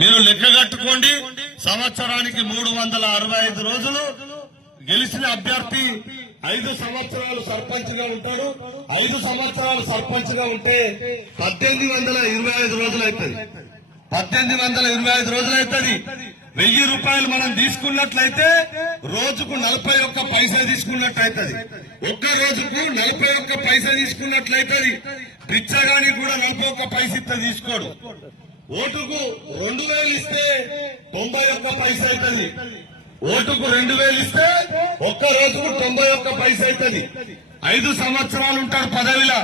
మీరు లెక్క కట్టుకోండి. సంవత్సరానికి 365 రోజులు గెలిచిన అభ్యర్థి 5 సంవత్సరాలు సర్పంచ్ గా ఉంటాడు. 5 సంవత్సరాలు సర్పంచ్ గా ఉంటే 1825 రోజులు అవుతుంది. 1825 రోజులు అవుతుంది. 1000 రూపాయలు మనం తీసుకున్నట్లయితే రోజుకు 41 పైసా తీసుకున్నట్లయితుంది. ఒక్క రోజుకు 41 పైసా తీసుకున్నట్లయితుంది. పిచ్చగానికి కూడా 41 పైసా తీసుకోడు. ఓటుకు 2000 ఇస్తే 91 పైసా అవుతుంది. ఓటుకు 2000 ఇస్తే ఒక్క రోజుకు 91 పైసా అవుతుంది. 5 సంవత్సరాలు ఉంటాడు పదవిలా,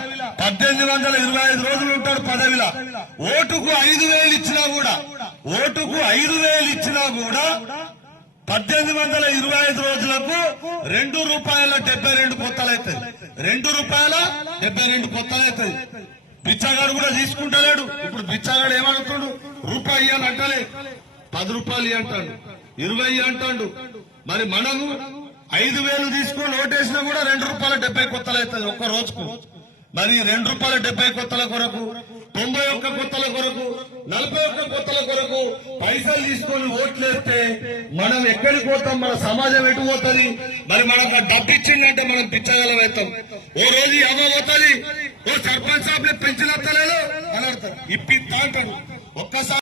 1825 రోజులు ఉంటాడు పదవిలా. ఓటుకు 5000 ఇచ్చినా కూడా 1825 రోజులకు ₹2.72 కొత్తలవుతుంది. ₹2.72 కొత్తలవుతుంది. బిచ్చగాడు కూడా తీసుకుంటలేడు. ఇప్పుడు బిచ్చగాడు ఏమనుకుంటాడు? రూపాయి అని అంటలే, 10 రూపాయలు అంటాడు, 20 అంటాడు. మరి మనము 5000 తీసుకొని ఓటేసినా కూడా ₹2.70 కొత్తలు అవుతుంది ఒక్క రోజుకు. మరి ₹2.70 కొత్తల కొరకు, 91 కొత్తల కొరకు, 41 కొత్తల కొరకు పైసలు తీసుకొని ఓట్లేస్తే మనం ఎక్కడికి పోతాం? మన సమాజం ఎటు పోతుంది? మరి మనకు డబ్బు ఇచ్చిందంటే మనం పిచ్చగలం అవుతాం. ఓ రోజు ఎవరు పోతుంది, ఓ సర్పంచ్ సాబ్ పెంచినత్తలేదు అని అడతారు, ఇప్పిస్తా అంటారు. ఒక్కసారి